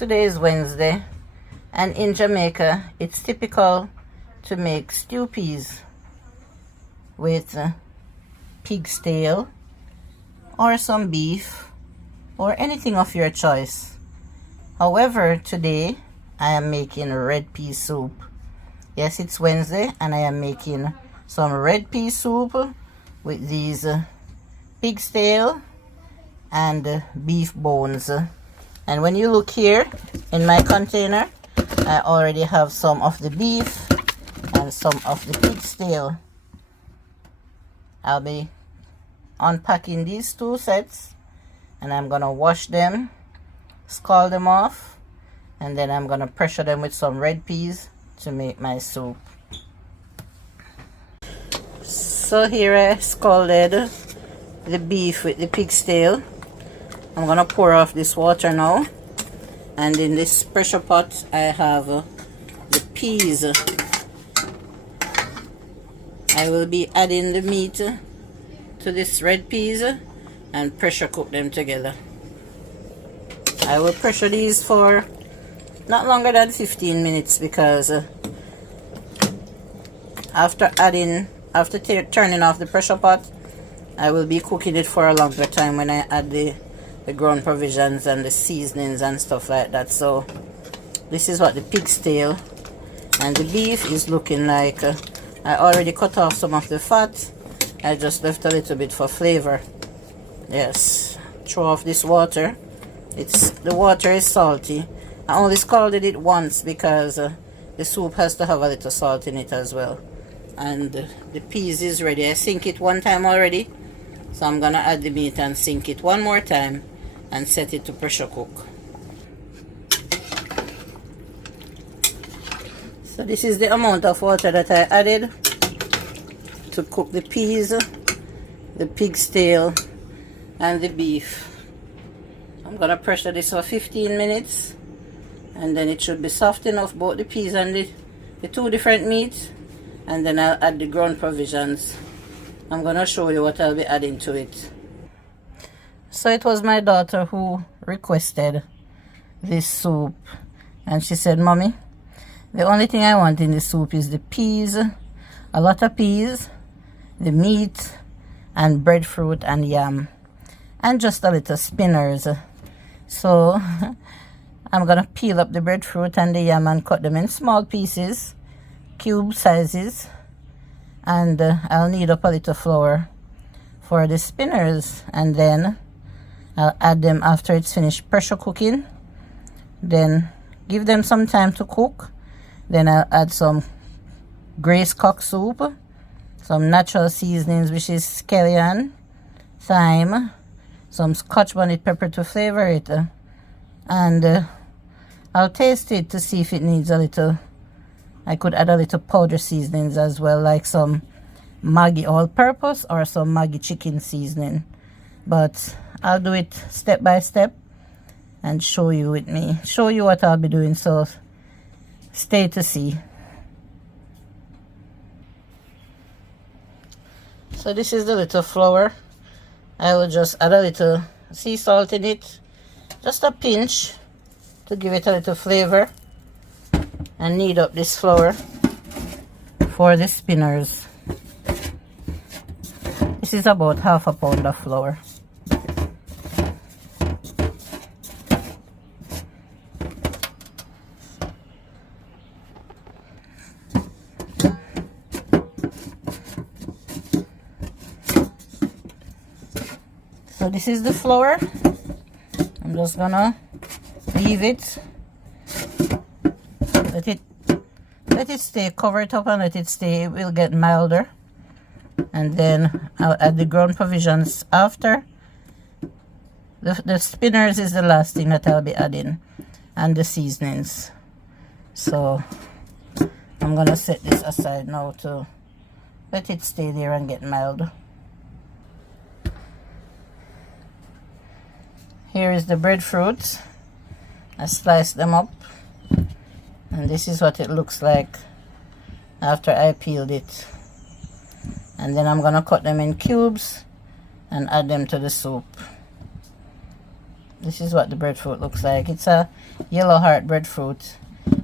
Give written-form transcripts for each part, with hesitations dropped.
Today is Wednesday, and in Jamaica it's typical to make stew peas with pig's tail or some beef or anything of your choice. However, today I am making red pea soup. Yes, it's Wednesday and I am making some red pea soup with these pig's tail and beef bones. And when you look here in my container, I already have some of the beef and some of the pig's tail. I'll be unpacking these two sets and I'm gonna wash them, scald them off, and then I'm gonna pressure them with some red peas to make my soup. So here I scalded the beef with the pig's tail. I'm gonna pour off this water now, and in this pressure pot I have the peas. I will be adding the meat to this red peas and pressure cook them together. I will pressure these for not longer than 15 minutes because after turning off the pressure pot, I will be cooking it for a longer time when I add the ground provisions and the seasonings and stuff like that. So this is what the pig's tail and the beef is looking like. I already cut off some of the fat. I just left a little bit for flavor. Yes, throw off this water. The water is salty. I only scalded it once because the soup has to have a little salt in it as well. And the peas is ready. I sink it one time already, so I'm gonna add the meat and sink it one more time and set it to pressure cook. So this is the amount of water that I added to cook the peas, the pig's tail, and the beef. I'm gonna pressure this for 15 minutes, and then it should be soft enough, both the peas and the two different meats, and then I'll add the ground provisions. I'm gonna show you what I'll be adding to it. So it was my daughter who requested this soup, and she said, "Mommy, the only thing I want in the soup is the peas, a lot of peas, the meat, and breadfruit and yam, and just a little spinners." So I'm gonna peel up the breadfruit and the yam and cut them in small pieces, cube sizes, and I'll knead up a little flour for the spinners, and then I'll add them after it's finished pressure cooking. Then give them some time to cook. Then I'll add some grace cock soup, some natural seasonings, which is scallion, thyme, some scotch bonnet pepper to flavor it, and I'll taste it to see if it needs a little. I could add a little powder seasonings as well, like some Maggi all-purpose or some Maggi chicken seasoning. But I'll do it step by step and show you what I'll be doing, so stay to see. So this is the little flour. I will just add a little sea salt in it, just a pinch to give it a little flavor, and knead up this flour for the spinners. This is about half a pound of flour. So this is the flour. I'm just gonna leave it, let it stay, cover it up and let it stay. It will get milder, and then I'll add the ground provisions after. The spinners is the last thing that I'll be adding, and the seasonings. So I'm gonna set this aside now to let it stay there and get mild. Here is the breadfruit. I sliced them up, and this is what it looks like after I peeled it. And then I'm gonna cut them in cubes and add them to the soup. This is what the breadfruit looks like. It's a yellow heart breadfruit.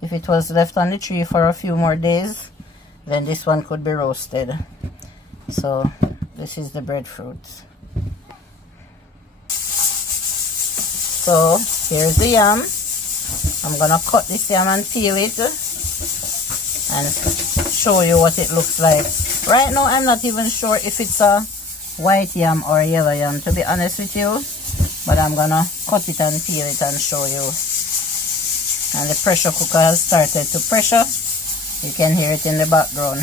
If it was left on the tree for a few more days, then this one could be roasted. So this is the breadfruit. So here's the yam. I'm gonna cut this yam and peel it and show you what it looks like. Right now I'm not even sure if it's a white yam or a yellow yam, to be honest with you, but I'm gonna cut it and peel it and show you. And the pressure cooker has started to pressure. You can hear it in the background.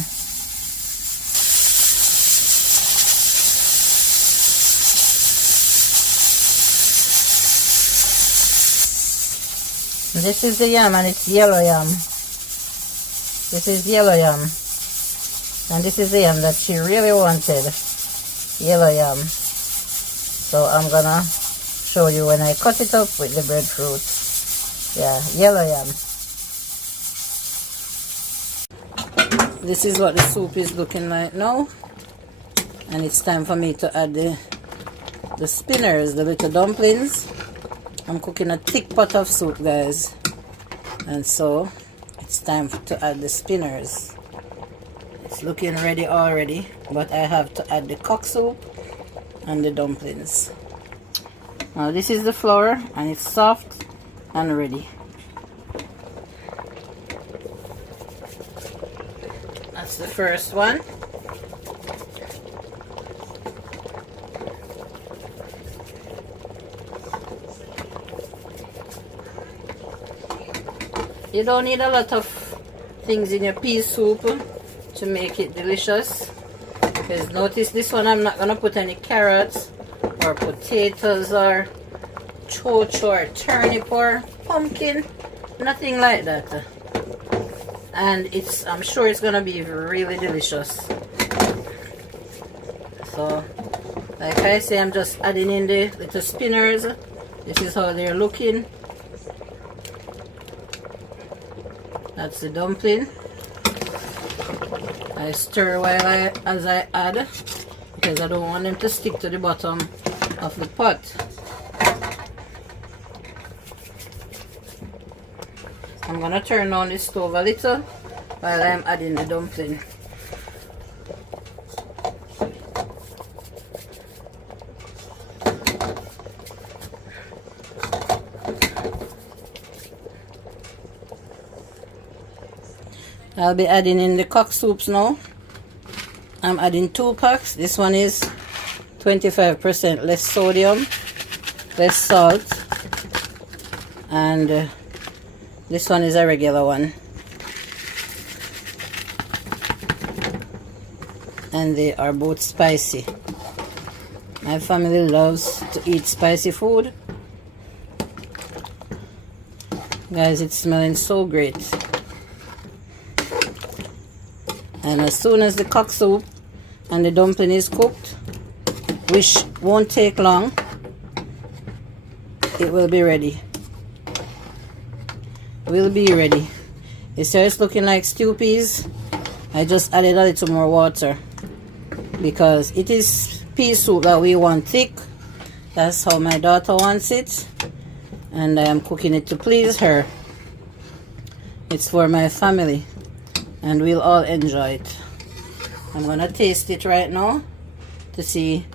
This is the yam, and it's yellow yam. This is yellow yam. And this is the yam that she really wanted. Yellow yam. So I'm gonna show you when I cut it up with the breadfruit. Yeah, yellow yam. This is what the soup is looking like now. And it's time for me to add the spinners, the little dumplings. I'm cooking a thick pot of soup, guys, and so it's time to add the spinners. It's looking ready already, but I have to add the cock soup and the dumplings. Now this is the flour, and it's soft and ready. That's the first one. You don't need a lot of things in your pea soup to make it delicious. Because notice this one I'm not going to put any carrots or potatoes or chocho or turnip or pumpkin. Nothing like that. And I'm sure it's going to be really delicious. So, like I say, I'm just adding in the little spinners. This is how they're looking. That's the dumpling. I stir as I add, because I don't want them to stick to the bottom of the pot. I'm gonna turn on the stove a little while I'm adding the dumpling. I'll be adding in the cock soups now. I'm adding 2 packs. This one is 25% less sodium, less salt, and this one is a regular one. And they are both spicy. My family loves to eat spicy food. Guys, it's smelling so great. And as soon as the cock soup and the dumpling is cooked, which won't take long, it will be ready. Will be ready. It starts looking like stew peas. I just added a little more water because it is pea soup that we want thick. That's how my daughter wants it, and I am cooking it to please her. It's for my family, and we'll all enjoy it. I'm gonna taste it right now to see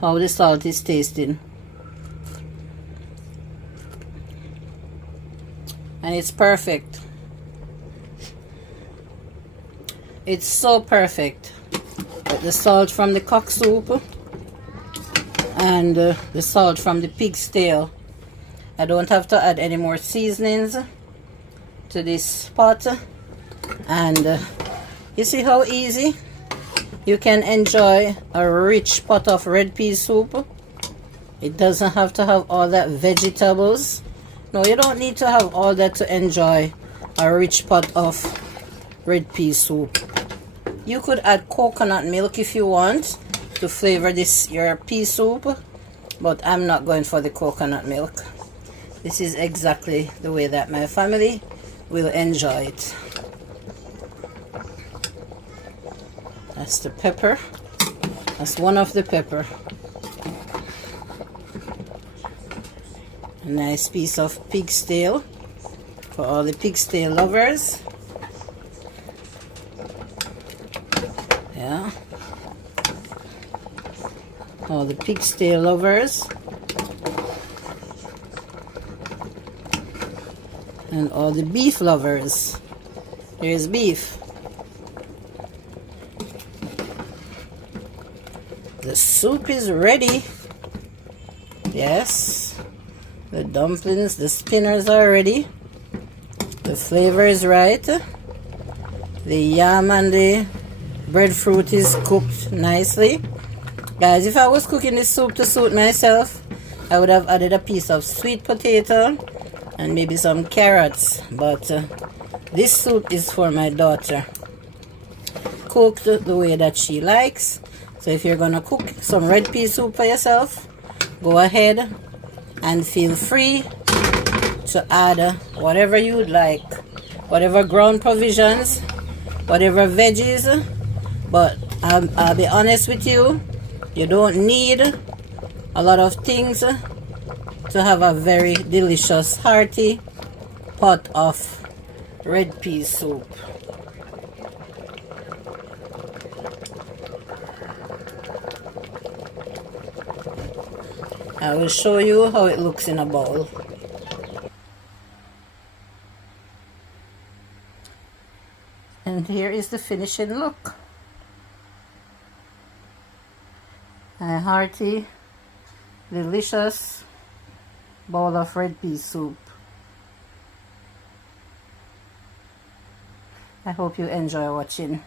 how the salt is tasting. And it's perfect. It's so perfect. The salt from the cock soup and the salt from the pig's tail. I don't have to add any more seasonings to this pot. And you see how easy you can enjoy a rich pot of red pea soup. It doesn't have to have all that vegetables. No, you don't need to have all that to enjoy a rich pot of red pea soup. You could add coconut milk if you want to flavor this your pea soup, but I'm not going for the coconut milk. This is exactly the way that my family will enjoy it. That's the pepper. That's one of the pepper. A nice piece of pig's tail for all the pig's tail lovers. Yeah. All the pig's tail lovers. And all the beef lovers. Here's beef. The soup is ready. Yes. The dumplings, the spinners are ready. The flavor is right. The yam and the breadfruit is cooked nicely. Guys, if I was cooking this soup to suit myself, I would have added a piece of sweet potato and maybe some carrots. But this soup is for my daughter. Cooked the way that she likes. So if you're gonna cook some red pea soup for yourself, go ahead and feel free to add whatever you would like, whatever ground provisions, whatever veggies. But I'll be honest with you, you don't need a lot of things to have a very delicious hearty pot of red pea soup. I will show you how it looks in a bowl. And here is the finishing look. A hearty, delicious bowl of red pea soup. I hope you enjoy watching.